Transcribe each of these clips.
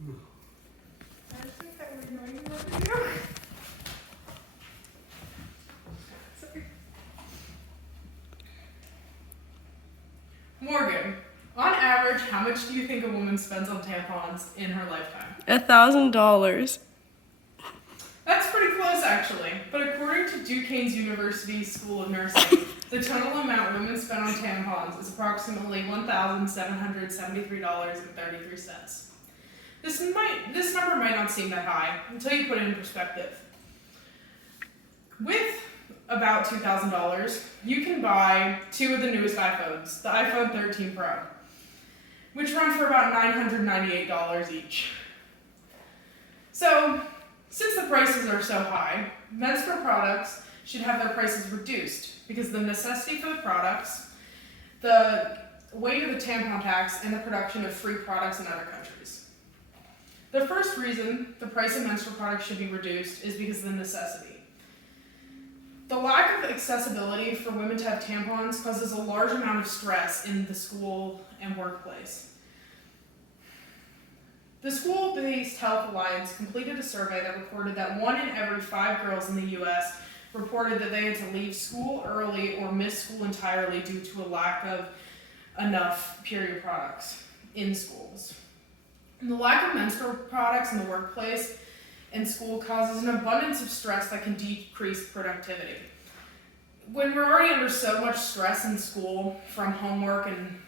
I think that was going to work. Sorry. Morgan, on average, how much do you think a woman spends on tampons in her lifetime? $1,000. That's pretty close, actually. But according to Duquesne University School of Nursing, the total amount women spend on tampons is approximately $1,773.33. This number might not seem that high until you put it in perspective. With about $2,000, you can buy two of the newest iPhones, the iPhone 13 Pro, which run for about $998 each. So, since the prices are so high, menstrual products should have their prices reduced because of the necessity for the products, the weight of the tampon tax, and the production of free products in other countries. The first reason the price of menstrual products should be reduced is because of the necessity. The lack of accessibility for women to have tampons causes a large amount of stress in the school and workplace. The School-Based Health Alliance completed a survey that reported that 1 in every 5 girls in the U.S. reported that they had to leave school early or miss school entirely due to a lack of enough period products in schools. And the lack of menstrual products in the workplace and school causes an abundance of stress that can decrease productivity. When we're already under so much stress in school from homework and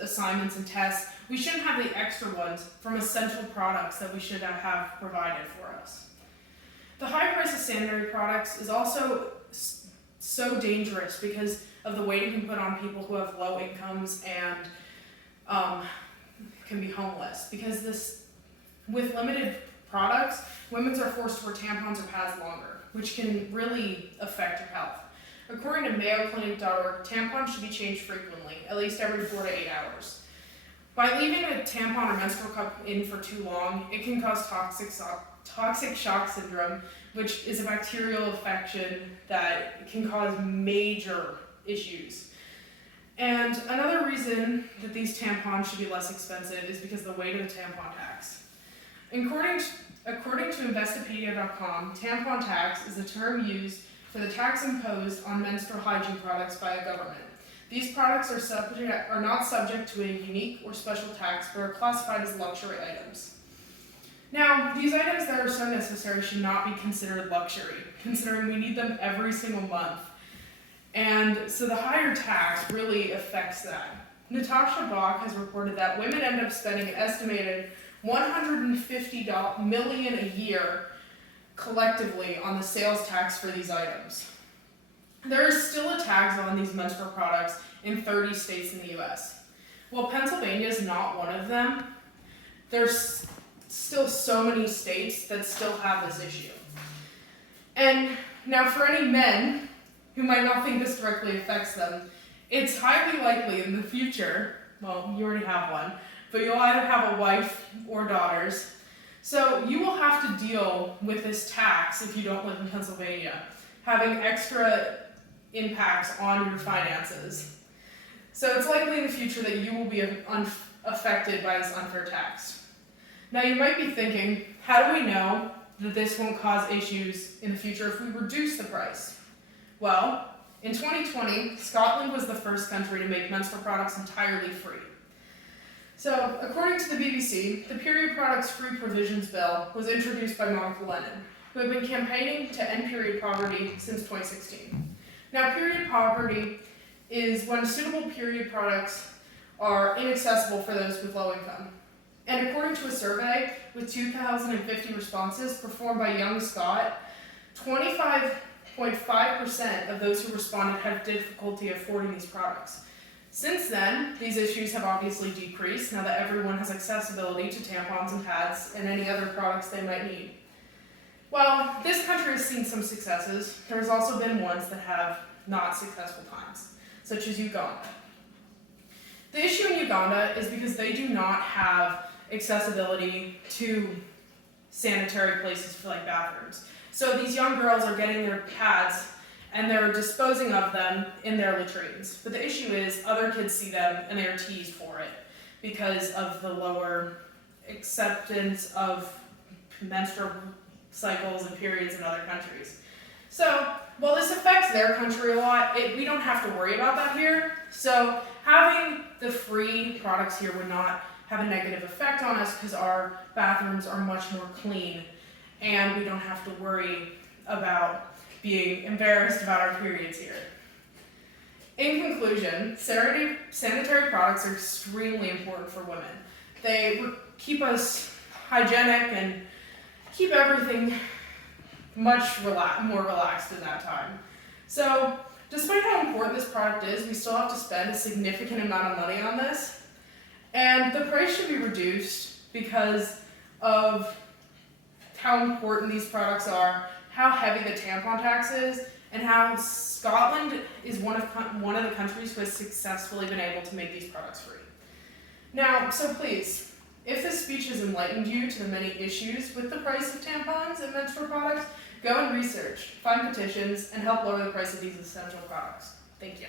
assignments and tests, we shouldn't have the extra ones from essential products that we should have provided for us. The high price of sanitary products is also so dangerous because of the weight it can put on people who have low incomes and can be homeless. Because with limited products, women are forced to wear tampons or pads longer, which can really affect your health. According to MayoClinic.org, tampons should be changed frequently, at least every 4 to 8 hours. By leaving a tampon or menstrual cup in for too long, it can cause toxic shock syndrome, which is a bacterial infection that can cause major issues. And another reason that these tampons should be less expensive is because of the weight of the tampon tax. According to Investopedia.com, tampon tax is a term used for the tax imposed on menstrual hygiene products by a government. These products are not subject to a unique or special tax, but are classified as luxury items. Now, these items that are so necessary should not be considered luxury, considering we need them every single month. And so the higher tax really affects that. Natasha Bach has reported that women end up spending an estimated $150 million a year collectively on the sales tax for these items. There is still a tax on these menstrual products in 30 states in the US. While Pennsylvania is not one of them, there's still so many states that still have this issue. And now for any men who might not think this directly affects them, it's highly likely in the future, well, you already have one, but you'll either have a wife or daughters. So you will have to deal with this tax if you don't live in Pennsylvania, having extra impacts on your finances. So it's likely in the future that you will be affected by this unfair tax. Now you might be thinking, how do we know that this won't cause issues in the future if we reduce the price? Well, in 2020, Scotland was the first country to make menstrual products entirely free. So, according to the BBC, the Period Products Free Provisions Bill was introduced by Monica Lennon, who had been campaigning to end period poverty since 2016. Now, period poverty is when suitable period products are inaccessible for those with low income. And according to a survey with 2,050 responses performed by Young Scott, 25.5% of those who responded had difficulty affording these products. Since then, these issues have obviously decreased now that everyone has accessibility to tampons and pads and any other products they might need. While this country has seen some successes, there has also been ones that have not successful times, such as Uganda. The issue in Uganda is because they do not have accessibility to sanitary places for like bathrooms. So these young girls are getting their pads and they're disposing of them in their latrines. But the issue is other kids see them and they are teased for it because of the lower acceptance of menstrual cycles and periods in other countries. So, while this affects their country a lot, we don't have to worry about that here. So, having the free products here would not have a negative effect on us because our bathrooms are much more clean and we don't have to worry about being embarrassed about our periods here. In conclusion, sanitary products are extremely important for women. They keep us hygienic and keep everything much more relaxed in that time. So, despite how important this product is, we still have to spend a significant amount of money on this. And the price should be reduced because of how important these products are, how heavy the tampon tax is, and how Scotland is one of the countries who has successfully been able to make these products free. Now, so please, if this speech has enlightened you to the many issues with the price of tampons and menstrual products, go and research, find petitions, and help lower the price of these essential products. Thank you.